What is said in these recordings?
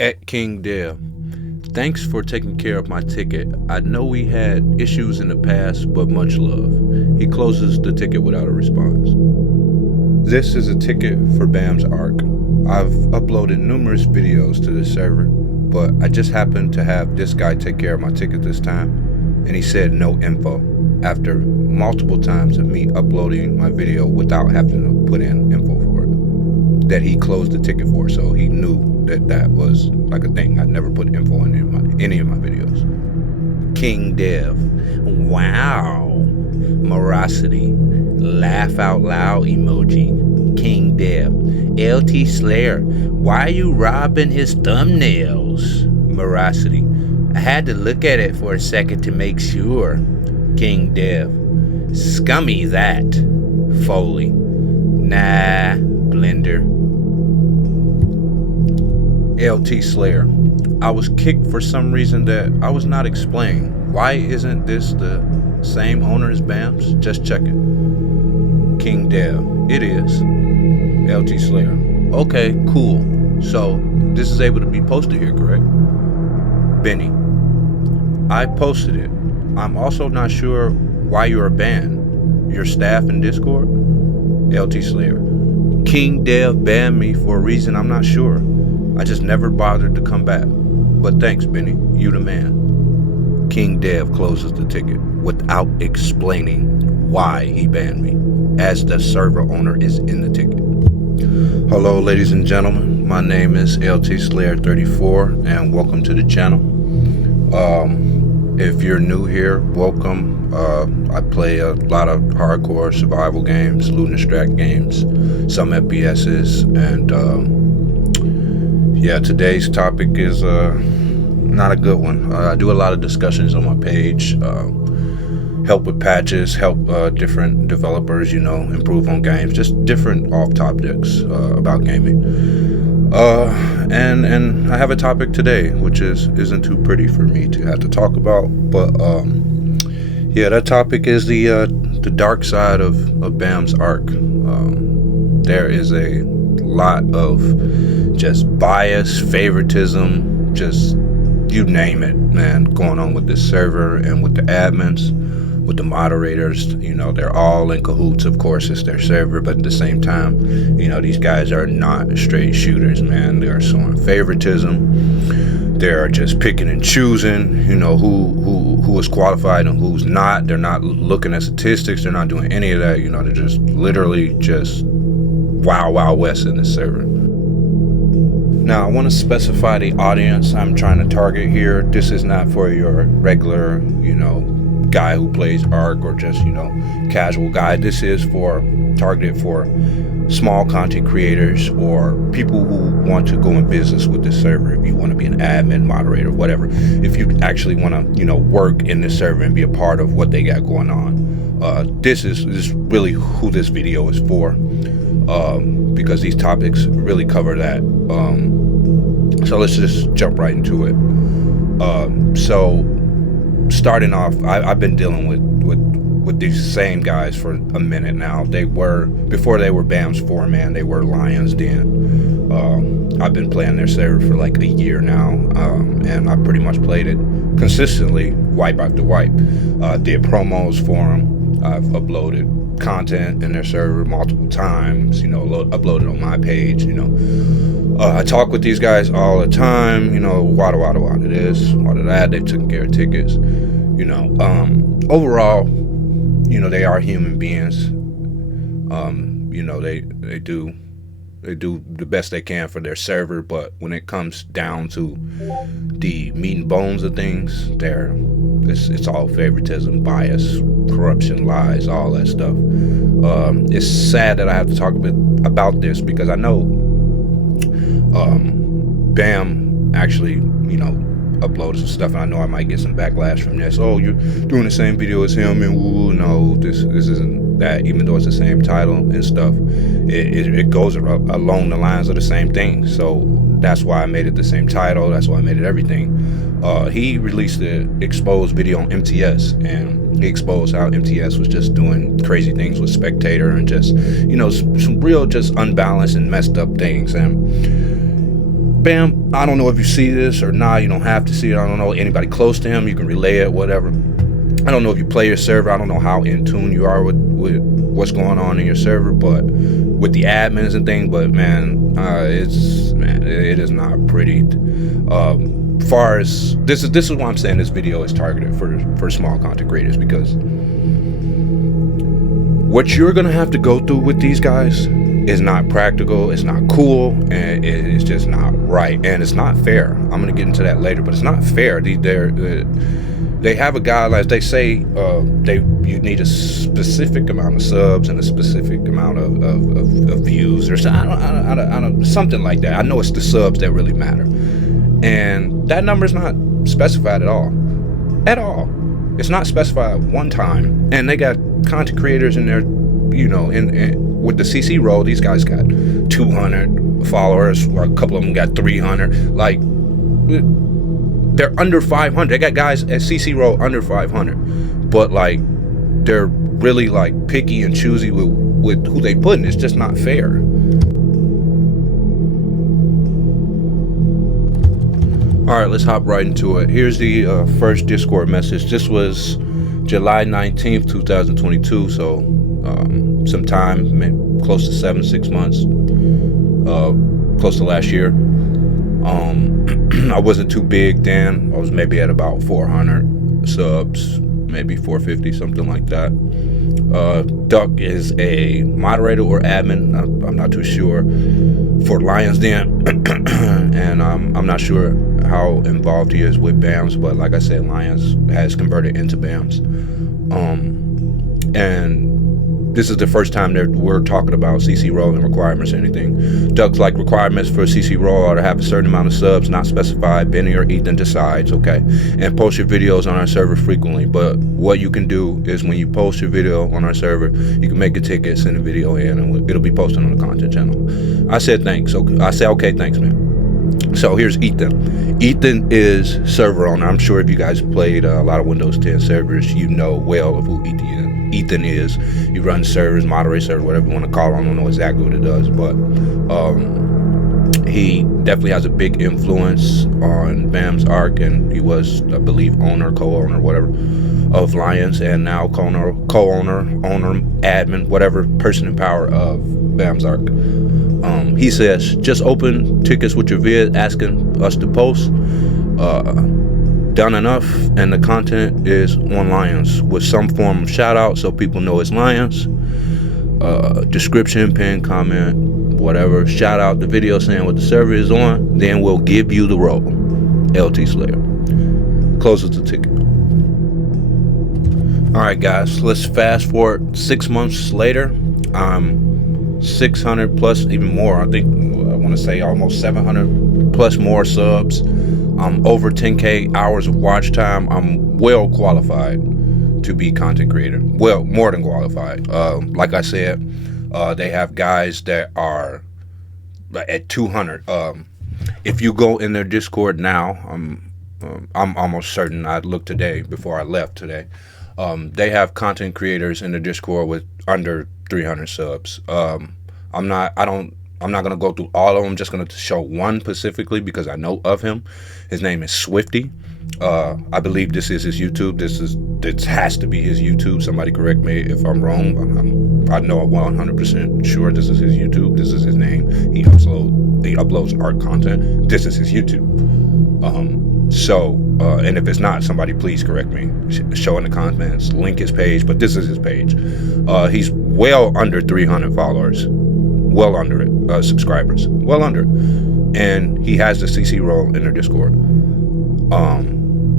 At King Dev, thanks for taking care of my ticket. I know we had issues in the past, but much love. He closes the ticket without a response. This is a ticket for BAMS ARK. I've uploaded numerous videos to this server, but I just happened to have this guy take care of my ticket this time, and he said no info after multiple times of me uploading my video without having to put in info for it, that he closed the ticket for, so he knew that was like a thing. I never put info in any of my videos. King Dev, wow, morosity, laugh out loud emoji. King Dev, LT Slayer, why are you robbing his thumbnails? Morosity, I had to look at it for a second to make sure. King Dev, scummy that. Foley, nah, Blender. LT Slayer, I was kicked for some reason that I was not explained. Why isn't this the same owner as BAMS? Just checking. King Dev, it is. LT Slayer, okay, cool. So this is able to be posted here, correct? Benny, I posted it. I'm also not sure why you're banned. Your staff in Discord? LT Slayer, King Dev banned me for a reason I'm not sure. I just never bothered to come back. But thanks, Benny. You the man. King Dev closes the ticket without explaining why he banned me, as the server owner is in the ticket. Hello, ladies and gentlemen. My name is LT Slayer 34, and welcome to the channel. If you're new here, welcome. I play a lot of hardcore survival games, loot and extract games, some FPSs, and yeah, today's topic is not a good one. I do a lot of discussions on my page, help with patches, help different developers, improve on games, just different off topics about gaming. And I have a topic today, which isn't too pretty for me to have to talk about, but yeah, that topic is the dark side of BAMS ARK. There is a lot of just bias, favoritism, just you name it, man, going on with this server and with the admins, with the moderators. They're all in cahoots. Of course, it's their server, but at the same time, these guys are not straight shooters, man. They are showing favoritism. They're just picking and choosing, who is qualified and who's not. They're not looking at statistics. They're not doing any of that. They're just literally just wild west in this server. Now, I want to specify the audience I'm trying to target here. This is not for your regular, guy who plays ARK or just, casual guy. This is targeted for small content creators or people who want to go in business with this server. If you want to be an admin, moderator, whatever. If you actually want to, work in this server and be a part of what they got going on. This is really who this video is for. Because these topics really cover that. So let's just jump right into it. So starting off, I've been dealing with these same guys for a minute now. Before they were BAMS 4-man, they were Lions Den. I've been playing their server for like a year now, and I pretty much played it consistently, wipe after wipe. Did promos for them. I've uploaded content in their server multiple times, uploaded on my page. I talk with these guys all the time, wada this, wada that. They've taken care of tickets, overall, they are human beings. They do the best they can for their server, but when it comes down to the meat and bones of things, it's all favoritism, bias, corruption, lies, all that stuff. It's sad that I have to talk a bit about this because I know BAM actually, uploaded some stuff, and I know I might get some backlash from this. Oh, you're doing the same video as him, and woo, no, this isn't that. Even though it's the same title and stuff, it goes along the lines of the same thing. So that's why I made it the same title. That's why I made it everything. He released the exposed video on MTS, and he exposed how MTS was just doing crazy things with Spectator and just, some real just unbalanced and messed up things. And Bam, I don't know if you see this or not. You don't have to see it. I don't know anybody close to him. You can relay it, whatever. I don't know if you play your server. I don't know how in tune you are with what's going on in your server, but with the admins and things. But man, it is not pretty. Far as this is why I'm saying this video is targeted for small content creators, because what you're gonna have to go through with these guys is not practical, it's not cool, and it's just not right, and it's not fair. I'm gonna get into that later, but it's not fair. They have a guidelines. They say you need a specific amount of subs and a specific amount of views, or I don't something like that. I know it's the subs that really matter, and that number is not specified at all. At all, it's not specified one time. And they got content creators in there, you know, in with the CC role. These guys got 200 followers, or a couple of them got 300. Like, they're under 500. They got guys at CC role under 500, but like they're really like picky and choosy with who they put in. It's just not fair. All right, let's hop right into it. Here's the first Discord message. This was July 19th, 2022. So some time, close to 6 months, close to last year. I wasn't too big then. I was maybe at about 400 subs, maybe 450, something like that. Duck is a moderator or admin, I'm not too sure, for Lions Den. And I'm not sure how involved he is with BAMS, but like I said, Lions has converted into BAMS. And this is the first time that we're talking about CC role and requirements or anything. Duck's like requirements for CC role are to have a certain amount of subs, not specified. Benny or Ethan decides, okay? And post your videos on our server frequently. But what you can do is when you post your video on our server, you can make a ticket, send a video in, and it'll be posted on the content channel. I said thanks. So I said, okay, thanks, man. So here's Ethan. Ethan is server owner. I'm sure if you guys played a lot of Windows 10 servers, you know well of who Ethan is. He runs servers, moderates servers, whatever you want to call it. I don't know exactly what it does, but he definitely has a big influence on BAMS ARK, and he was, I believe, co-owner, whatever, of Lions, and now co-owner, admin, whatever, person in power of BAMS ARK. He says, just open tickets with your vid asking us to post. Done enough, and the content is on Lions with some form of shout out so people know it's Lions. Description, pin, comment, whatever. Shout out the video saying what the server is on, then we'll give you the role. LT Slayer. Closes the ticket. Alright guys, let's fast forward 6 months later. 600 plus, even more. I want to say almost 700 plus more subs. Over 10K hours of watch time. I'm well qualified to be content creator. Well, more than qualified. Like I said, they have guys that are at 200. If you go in their Discord now, I'm almost certain, I looked today before I left today. They have content creators in the Discord with under 300 subs. I'm not gonna go through all of them. I'm just gonna show one specifically because I know of him. His name is Swifty. I believe this is his YouTube. This has to be his YouTube. Somebody correct me if I'm wrong. I know 100% sure this is his YouTube. This is his name. He uploads art content. This is his YouTube. And if it's not, somebody please correct me. Show in the comments, link his page, but this is his page. He's well under 300 followers. Well under it, subscribers, well under it, and he has the CC role in their Discord.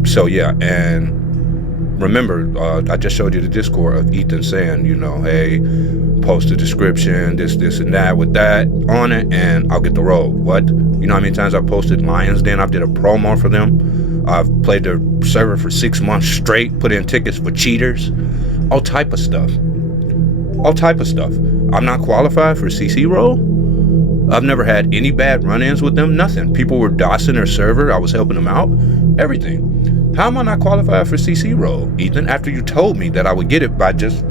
So yeah, and remember, I just showed you the Discord of Ethan saying, you know, hey, post a description, this and that with that on it, and I'll get the role. What? You know how many times I posted Lions Den? I did a promo for them. I've played their server for 6 months straight, put in tickets for cheaters, all type of stuff. All type of stuff. I'm not qualified for CC role. I've never had any bad run-ins with them, nothing. People were DOSing their server, I was helping them out, everything. How am I not qualified for CC role, Ethan, after you told me that I would get it by just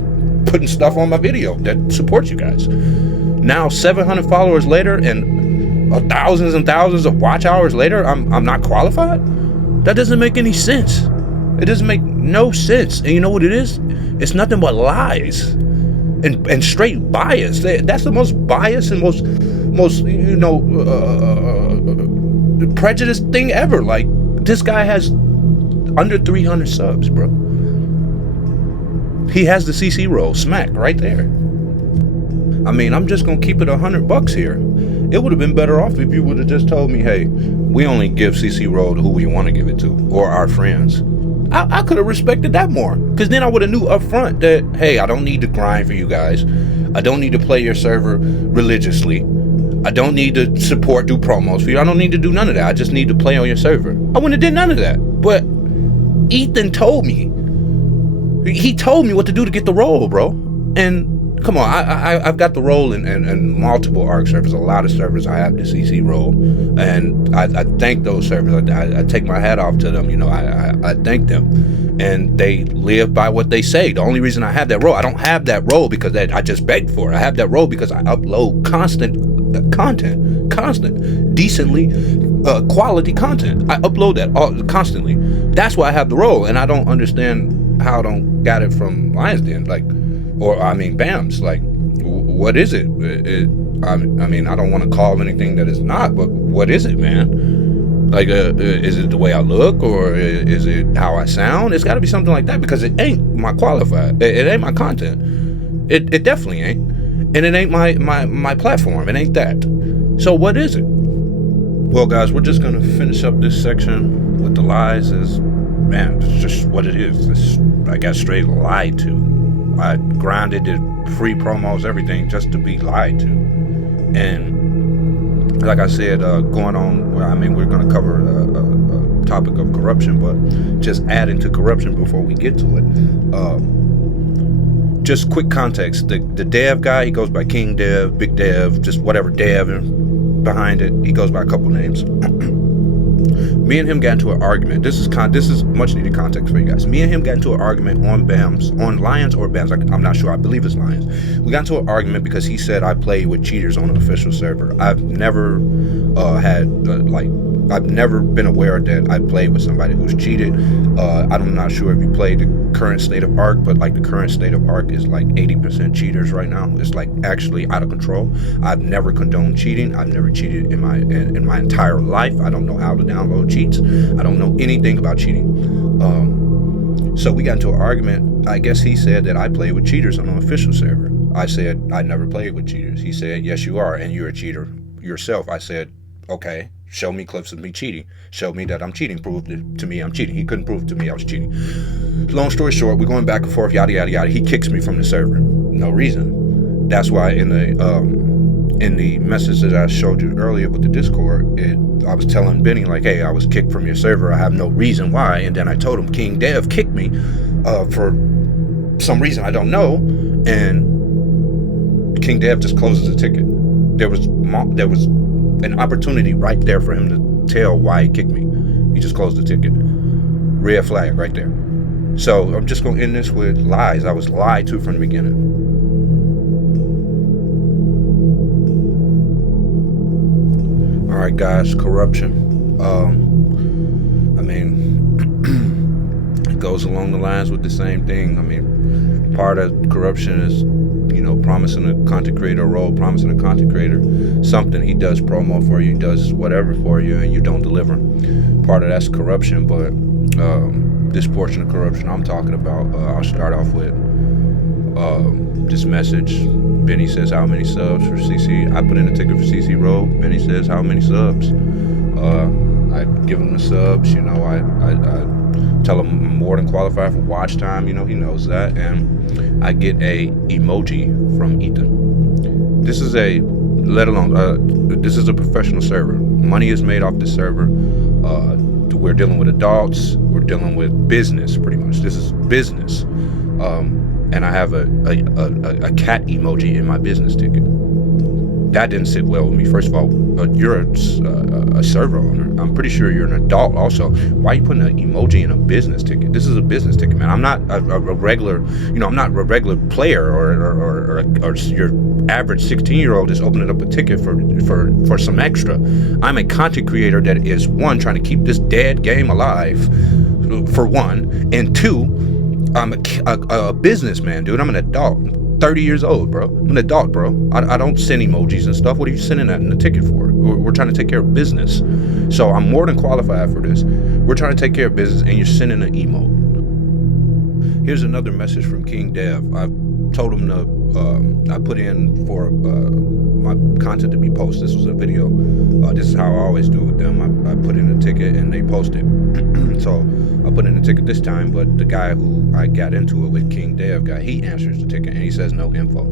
putting stuff on my video that supports you guys? Now, 700 followers later, and thousands and thousands of watch hours later, I'm not qualified? That doesn't make any sense. It doesn't make no sense. And you know what it is? It's nothing but lies and straight bias. That's the most biased and most prejudiced thing ever. Like, this guy has under 300 subs, bro. He has the CC role smack right there. I mean, I'm just gonna keep it $100 here. It would have been better off if you would have just told me, hey, we only give CC role to who we want to give it to, or our friends. I could have respected that more, because then I would have knew up front that, hey, I don't need to grind for you guys. I don't need to play your server religiously. I don't need to support, do promos for you. I don't need to do none of that. I just need to play on your server. I wouldn't have did none of that. But Ethan told me. He told me what to do to get the role, bro. And come on, I've got the role in multiple ARK servers. A lot of servers I have the CC role, and I thank those servers. I take my hat off to them. You know, I thank them, and they live by what they say. The only reason I have that role, I don't have that role because I just begged for it. I have that role because I upload constant decently quality content. I upload that constantly. That's why I have the role, and I don't understand how I don't got it from Lions Den, like, or I mean BAMS. Like, what is it? I mean, I don't want to call anything that is not, but what is it, man? Like, is it the way I look, or is it how I sound? It's got to be something like that, because it ain't my qualified. It ain't my content. It definitely ain't, and it ain't my platform. It ain't that. So what is it? Well, guys, we're just gonna finish up this section with the lies. Man, it's just what it is. I got straight lied to. I grinded, did free promos, everything, just to be lied to. And like I said, going on, I mean, we're going to cover a topic of corruption, but just adding to corruption before we get to it. Just quick context. The dev guy, he goes by King Dev, Big Dev, just whatever Dev, and behind it, he goes by a couple names. Me and him got into an argument. This is much needed context for you guys. Me and him got into an argument on BAMS, on Lions or BAMS. I'm not sure. I believe it's Lions. We got into an argument because he said I played with cheaters on an official server. I've never I've never been aware that I played with somebody who's cheated. I'm not sure if you played the current state of ARK, but like the current state of ARK is like 80% cheaters right now. It's like actually out of control. I've never condoned cheating. I've never cheated in my entire life. I don't know how to download cheats. I don't know anything about cheating. So we got into an argument. I guess he said that I played with cheaters on an official server. I said I never played with cheaters. He said, yes, you are, and you're a cheater yourself. I said, okay, show me clips of me cheating. Show me that I'm cheating. Prove it to me I'm cheating. He couldn't prove to me I was cheating. Long story short, we're going back and forth, yada, yada, yada. He kicks me from the server. No reason. That's why in the message that I showed you earlier with the Discord, I was telling Benny, like, hey, I was kicked from your server. I have no reason why. And then I told him King Dev kicked me for some reason I don't know. And King Dev just closes the ticket. There was an opportunity right there for him to tell why he kicked me. He just closed the ticket. Red flag right there. So I'm just going to end this with lies. I was lied to from the beginning. All right, guys, corruption. I mean, it goes along the lines with the same thing. I mean, part of corruption is, you know, promising a content creator a role, promising a content creator something. He does promo for you, does whatever for you, and you don't deliver. Part of that's corruption, but this portion of corruption I'm talking about, I'll start off with this message. Benny says how many subs for CC. I put in a ticket for CC role. Benny says how many subs. I give him the subs, you know, I tell him I'm more than qualified for watch time, you know, he knows that, and I get a emoji from Ethan. This is this is a professional server. Money is made off the server. We're dealing with adults. We're dealing with business, pretty much. This is business. And I have a cat emoji in my business ticket. that didn't sit well with me. First of all, you're a server owner. I'm pretty sure you're an adult also. Why are you putting an emoji in a business ticket? This is a business ticket, man. I'm not a regular, I'm not a regular player or your average 16-year-old is opening up a ticket for some extra. I'm a content creator that is, one, trying to keep this dead game alive, for one, and two, I'm a businessman, dude. I'm an adult. 30 years old, bro. I'm an adult, bro. I don't send emojis and stuff. What are you sending that in the ticket for? We're trying to take care of business. So I'm more than qualified for this. We're trying to take care of business, and you're sending an emote. Here's another message from King Dev. I told him to, I put in for my content to be posted. This was a video. This is how I always do it with them. I put in a ticket and they post it. So I put in a ticket this time, but the guy who I got into it with, King Dev guy, he answers the ticket and he says no info.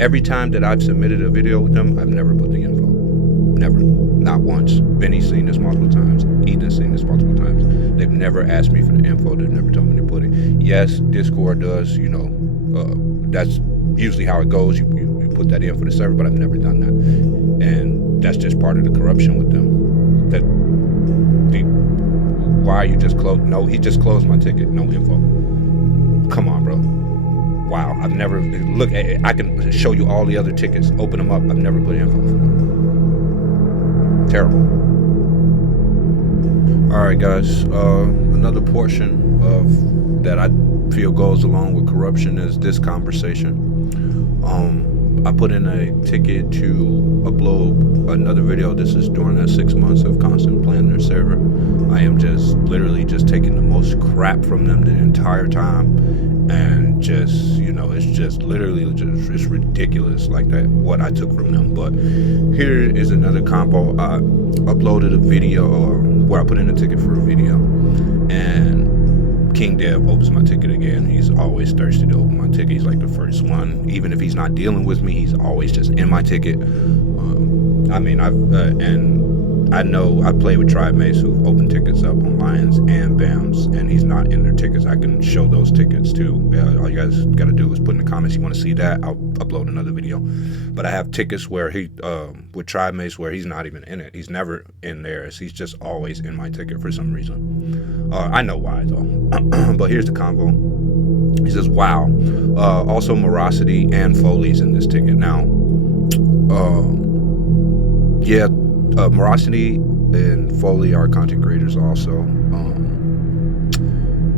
Every time that I've submitted a video with them, I've never put the info. Never. Not once. Benny's seen this multiple times. Ethan's seen this multiple times. They've never asked me for the info. They've never told me to put it. Yes, Discord does, that's usually how it goes. You put that in for the server, but I've never done that. And that's just part of the corruption with them. Why are you just closed? No, he just closed my ticket. No info. Come on, bro. Wow, I've never, look, I can show you all the other tickets. Open them up. I've never put info for them. Terrible. All right, guys. Another portion of that I feel goes along with corruption is this conversation. I put in a ticket to upload another video. This is during that 6 months of constant playing their server. I am just literally just taking the most crap from them the entire time, and just, it's just literally it's ridiculous like that what I took from them. But here is another combo. I uploaded a video where I put in a ticket for a video, and King Dev opens my ticket again. He's always thirsty to open my ticket. He's like the first one. Even if he's not dealing with me, he's always just in my ticket. I know I play with tribe mates who've opened tickets up on Lions and BAMS, and he's not in their tickets. I can show those tickets too. All you guys got to do is put in the comments you want to see that. I'll upload another video. But I have tickets where he, with tribe mates, where he's not even in it. He's never in theirs. He's just always in my ticket for some reason. I know why though. But here's the convo. He says, "Wow." Also, Morosity and Foley's in this ticket now. Morosity and Foley are content creators also,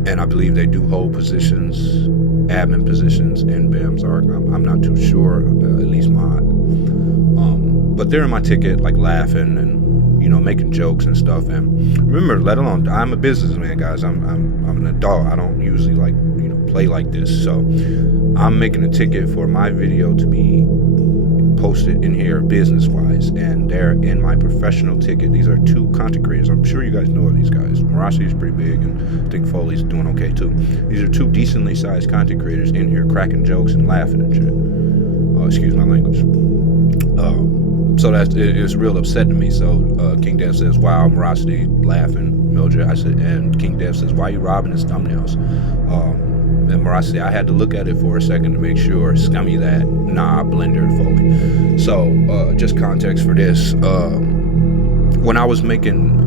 and I believe they do hold positions, admin positions in BAMS ARK. I'm not too sure, at least mod. But they're in my ticket, like laughing and making jokes and stuff. And remember, let alone, I'm a businessman, guys. I'm an adult. I don't usually play like this. So I'm making a ticket for my video to be posted in here business wise, and they're in my professional ticket. These are two content creators. I'm sure you guys know these guys. Morosity is pretty big, and I think Foley's doing okay too. These are two decently sized content creators in here cracking jokes and laughing and shit. Excuse my language. So it's real upsetting me. So King Dev says, "Wow." Morosity laughing. Mildred, I said, and King Dev says, "Why are you robbing his thumbnails?" And Morosity, I had to look at it for a second to make sure. Scummy that. Nah, Blender Foley. So just context for this. When I was making,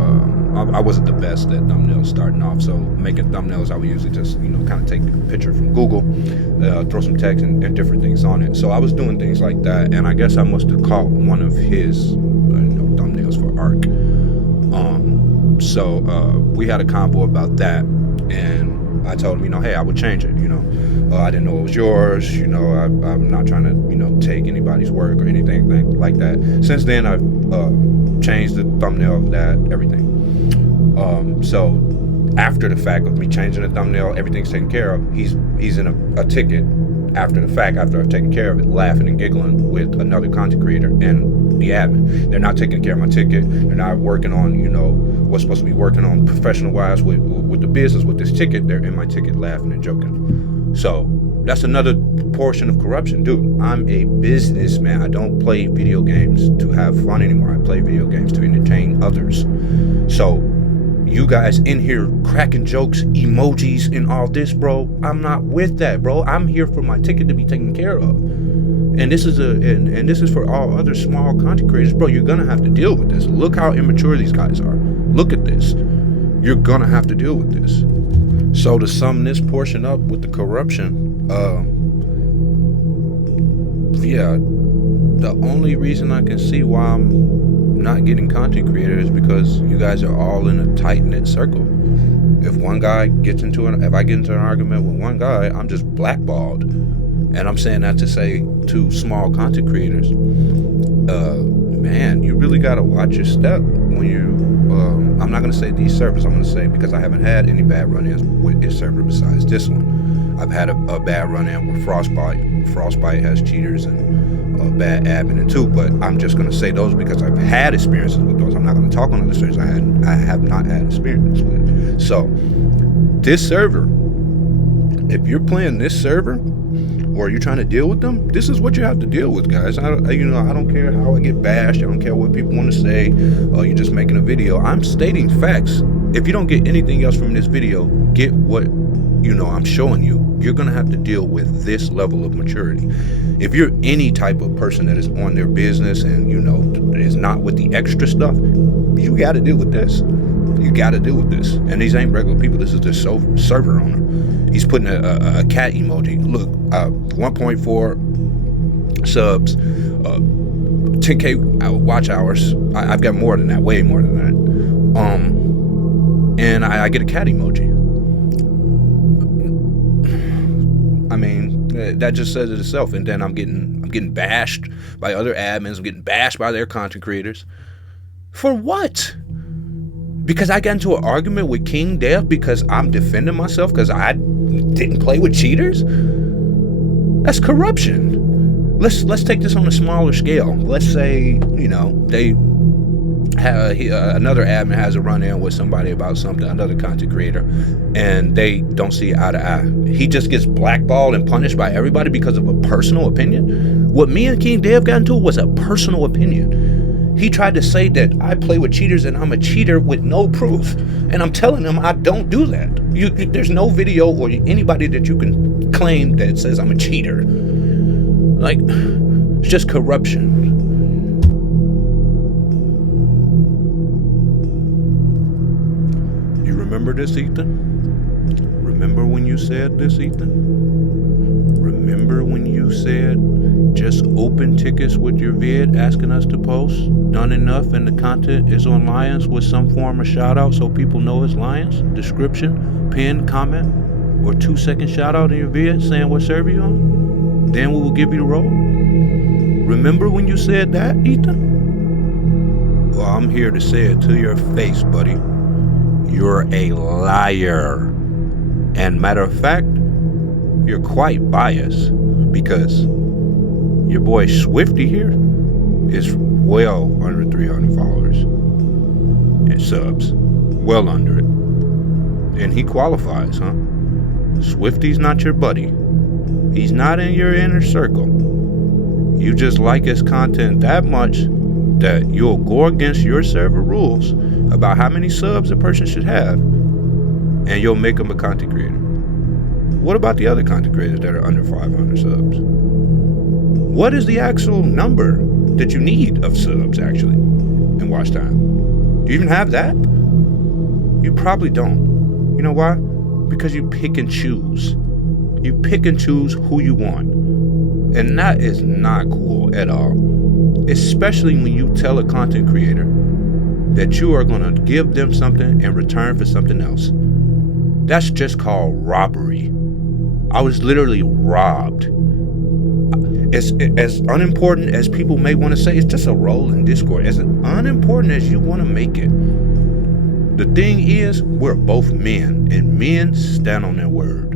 I wasn't the best at thumbnails starting off. So making thumbnails, I would usually just kind of take a picture from Google, throw some text and different things on it. So I was doing things like that, and I guess I must have caught one of his thumbnails for ARK. So we had a convo about that, and I told him, hey, I would change it. I didn't know it was yours. I'm not trying to take anybody's work or anything like that. Since then, I've changed the thumbnail of that, everything. So after the fact of me changing the thumbnail, everything's taken care of. He's in a ticket after the fact, after I've taken care of it, laughing and giggling with another content creator and the admin. They're not taking care of my ticket. They're not working on, what's supposed to be working on professional wise with the business with this ticket. They're in my ticket laughing and joking. So that's another portion of corruption. Dude, I'm a businessman. I don't play video games to have fun anymore. I play video games to entertain others. So you guys in here cracking jokes, emojis, and all this, bro. I'm not with that, bro. I'm here for my ticket to be taken care of. And this is and this is for all other small content creators, bro. You're gonna have to deal with this. Look how immature these guys are. Look at this. You're gonna have to deal with this. So to sum this portion up with the corruption, yeah, the only reason I can see why I'm not getting content creators is because you guys are all in a tight-knit circle. If one guy gets into if I get into an argument with one guy, I'm just blackballed. And I'm saying that to say to small content creators, man, you really gotta watch your step when you. I'm not gonna say these servers. I'm gonna say, because I haven't had any bad run-ins with this server besides this one. I've had a bad run-in with Frostbite. Frostbite has cheaters and a bad admin too. But I'm just gonna say those because I've had experiences with those. I'm not gonna talk on other servers I have not had experience with. So this server, if you're playing this server, or you're trying to deal with them, this is what you have to deal with, guys. I don't care how I get bashed. I don't care what people want to say. Oh, you're just making a video. I'm stating facts. If you don't get anything else from this video, get what I'm showing you. You're gonna have to deal with this level of maturity. If you're any type of person that is on their business and is not with the extra stuff, you got to deal with this. You got to deal with this. And these ain't regular people. This is the server owner. He's putting a cat emoji. Look, 1.4 subs, 10K watch hours. I've got more than that, way more than that. And I get a cat emoji. I mean, that just says it itself. And then I'm getting bashed by other admins. I'm getting bashed by their content creators. For what? Because I got into an argument with King Dev because I'm defending myself because I didn't play with cheaters? That's corruption. Let's take this on a smaller scale. Let's say, they have another admin has a run-in with somebody about something, another content creator, and they don't see eye to eye. He just gets blackballed and punished by everybody because of a personal opinion. What me and King Dev got into was a personal opinion. He tried to say that I play with cheaters and I'm a cheater with no proof. And I'm telling him I don't do that. There's no video or anybody that you can claim that says I'm a cheater. Like, it's just corruption. You remember this, Ethan? Remember when you said this, Ethan? Remember when you said just open tickets with your vid asking us to post done enough and the content is on Lions with some form of shout out so people know it's Lions? Description, pin, comment, or 2-second shout out in your vid saying what server you on? Then we will give you the role. Remember when you said that, Ethan? Well, I'm here to say it to your face, buddy. You're a liar. And matter of fact, you're quite biased because your boy Swifty here is well under 300 followers and subs. Well under it. And he qualifies, huh? Swifty's not your buddy. He's not in your inner circle. You just like his content that much that you'll go against your server rules about how many subs a person should have, and you'll make him a content creator. What about the other content creators that are under 500 subs? What is the actual number that you need of subs, actually, and watch time? Do you even have that? You probably don't. You know why? Because you pick and choose. You pick and choose who you want. And that is not cool at all. Especially when you tell a content creator that you are going to give them something in return for something else. That's just called robbery. I was literally robbed. As unimportant as people may want to say, it's just a role in Discord. As unimportant as you want to make it. The thing is, we're both men, and men stand on their word.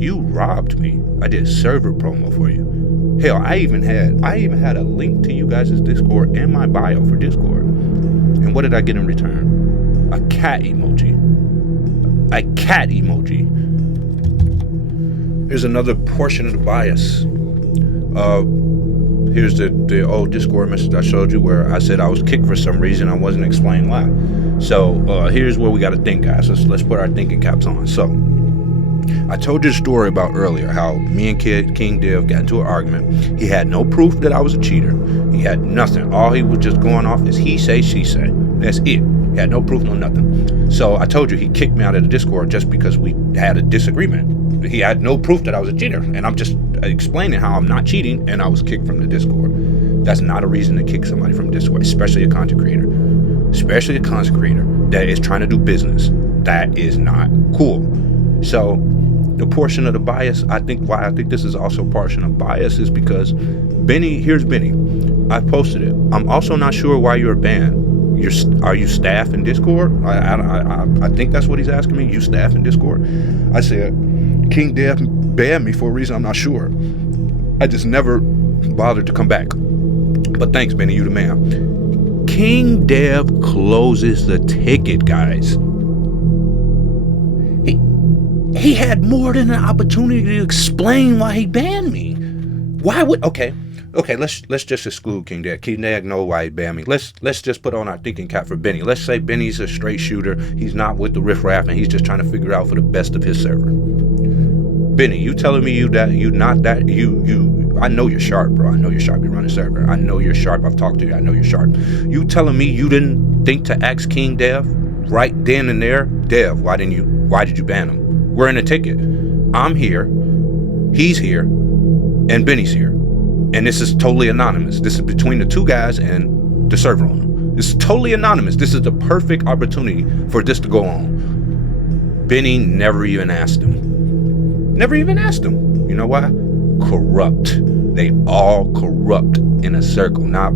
You robbed me. I did server promo for you. Hell, I even had a link to you guys' Discord in my bio for Discord. And what did I get in return? A cat emoji. A cat emoji. Here's another portion of the bias. Here's the old Discord message I showed you where I said I was kicked for some reason. I wasn't explaining why. So here's where we got to think, guys. Let's put our thinking caps on. So I told you the story about earlier how me and King Dev got into an argument. He had no proof that I was a cheater. He had nothing. All he was just going off is he say, she say. That's it. He had no proof, no nothing. So I told you he kicked me out of the Discord just because we had a disagreement. He had no proof that I was a cheater. And I'm just explaining how I'm not cheating and I was kicked from the Discord. That's not a reason to kick somebody from Discord, especially a content creator. Especially a content creator that is trying to do business. That is not cool. So the portion of the bias, I think this is also portion of bias is because here's Benny. I posted it. I'm also not sure why you're banned. Are you staff in Discord? I think that's what he's asking me. You staff in Discord? I said, King Dev banned me for a reason I'm not sure. I just never bothered to come back. But thanks, Benny, you the man. King Dev closes the ticket, guys. He had more than an opportunity to explain why he banned me. Why would okay, let's just exclude King Dev. King Dev know why he banned me. Let's just put on our thinking cap for Benny. Let's say Benny's a straight shooter. He's not with the riffraff and he's just trying to figure out for the best of his server. Benny, you telling me you I know you're sharp, bro. I know you're sharp. You run a server. I know you're sharp. I've talked to you. I know you're sharp. You telling me you didn't think to ask King Dev right then and there? Dev, why did you ban him? We're in a ticket. I'm here, he's here, and Benny's here. And this is totally anonymous. This is between the two guys and the server owner. This is totally anonymous. This is the perfect opportunity for this to go on. Benny never even asked him. Never even asked him. You know why? Corrupt. They all corrupt in a circle. Now,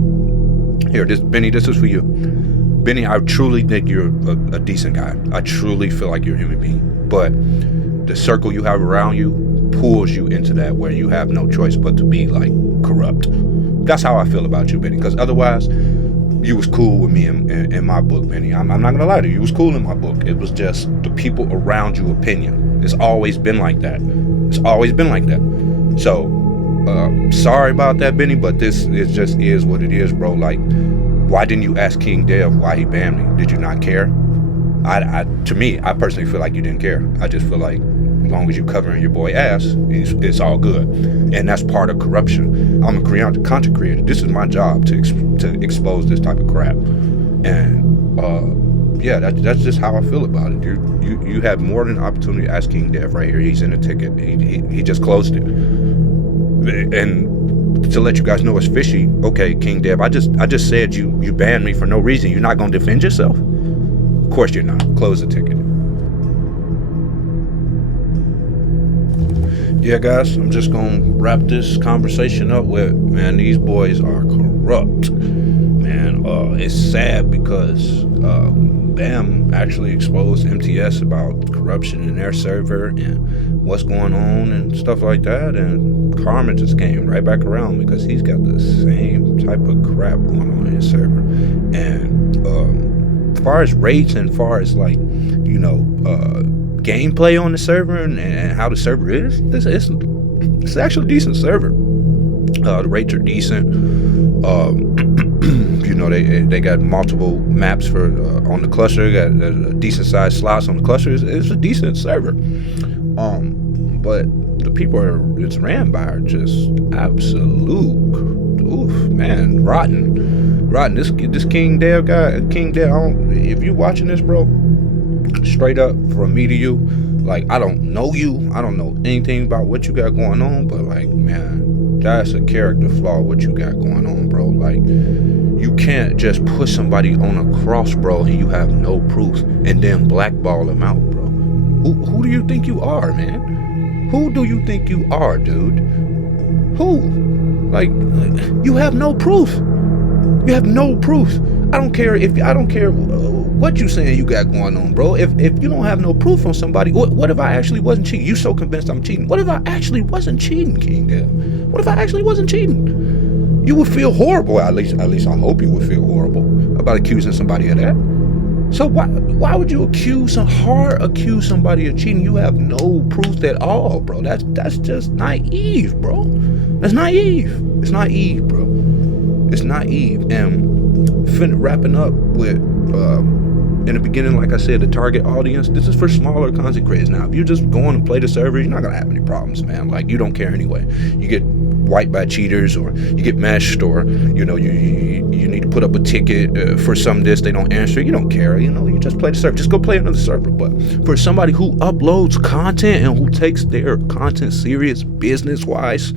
here, Benny, this is for you. Benny, I truly think you're a decent guy. I truly feel like you're a human being. But the circle you have around you pulls you into that where you have no choice but to be like corrupt. That's how I feel about you, Benny. Because otherwise, you was cool with me in my book, Benny. I'm not gonna lie to you. You was cool in my book. It was just the people around you opinion. It's always been like that. It's always been like that. So, sorry about that, Benny. But this just is what it is, bro. Like, why didn't you ask King Dev why he banned me? Did you not care? To me, I personally feel like you didn't care. I just feel like as long as you covering your boy ass, it's all good. And that's part of corruption. I'm a content creator. This is my job to expose this type of crap. And yeah, that's just how I feel about it. You had more than an opportunity to ask King Dev right here. He's in a ticket. He just closed it. And to let you guys know it's fishy. Okay, King Dev, I just said you banned me for no reason. You're not gonna defend yourself? Of course you're not. Close the ticket. Yeah, guys, I'm just gonna wrap this conversation up with, man, these boys are corrupt. Man, it's sad because BAM actually exposed MTS about corruption in their server and what's going on and stuff like that, and Karma just came right back around because he's got the same type of crap going on in his server. And as far as rates and far as like, you know, gameplay on the server and how the server is, it's actually a decent server. The rates are decent. You know, they got multiple maps for on the cluster. Got a decent sized slots on the cluster. It's a decent server. But the people it's ran by are just absolute, oof, man, rotten. This King Dev guy, if you watching this, bro, straight up from me to you, like, I don't know you, I don't know anything about what you got going on, but like, man, that's a character flaw what you got going on, bro. Like, you can't just put somebody on a cross, bro, and you have no proof and then blackball them out, bro. Who do you think you are, man? Who do you think you are, dude? Who? Like, you have no proof. You have no proof. I don't care what you saying you got going on, bro. If you don't have no proof on somebody, what if I actually wasn't cheating? You so convinced I'm cheating. What if I actually wasn't cheating, King Dev? What if I actually wasn't cheating? You would feel horrible. At least I hope you would feel horrible about accusing somebody of that. So why would you accuse somebody of cheating? You have no proof at all, bro. That's just naive, bro. That's naive. It's naive, bro. It's naive. And wrapping up with in the beginning, like I said, the target audience, this is for smaller content creators. Now, if you're just going to play the server, you're not gonna have any problems, man. Like, you don't care anyway. You get wiped by cheaters, or you get meshed, or you need to put up a ticket for some of this, they don't answer. You don't care, you just play the server. Just go play another server. But for somebody who uploads content and who takes their content serious business wise,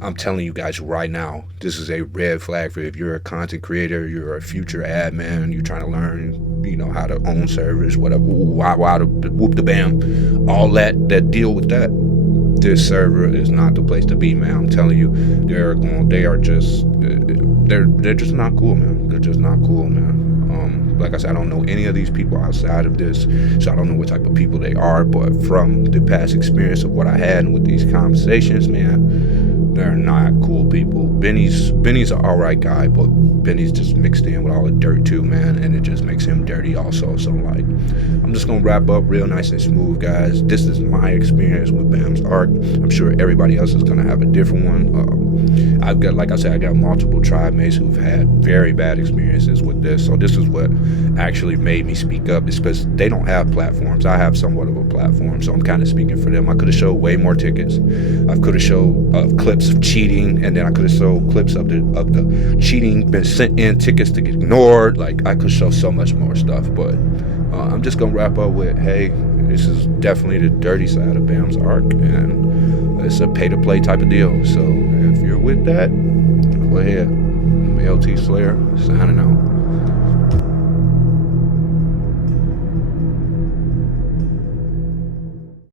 I'm telling you guys right now, this is a red flag for if you're a content creator, you're a future admin, you're trying to learn, how to own servers, whatever, how to whoop the bam, all that deal with that. This server is not the place to be, man. I'm telling you, they're just not cool, man. They're just not cool, man. Like I said, I don't know any of these people outside of this, so I don't know what type of people they are, but from the past experience of what I had with these conversations, man, they're not cool people. Benny's an alright guy, but Benny's just mixed in with all the dirt too, man, and it just makes him dirty also. So like, I'm just gonna wrap up real nice and smooth, guys. This is my experience with BAMS ARK. I'm sure everybody else is gonna have a different one. I got multiple tribe mates who've had very bad experiences with this. So this is what actually made me speak up, is because they don't have platforms. I have somewhat of a platform, so I'm kind of speaking for them. I could have showed way more tickets. I could have showed clips of cheating, and then I could have showed clips of the cheating, been sent in tickets to get ignored. Like, I could show so much more stuff, but I'm just gonna wrap up with, hey, this is definitely the dirty side of BAMS ARK, and it's a pay-to-play type of deal. So if you're with that, go ahead. I'm LT Slayer, signing out.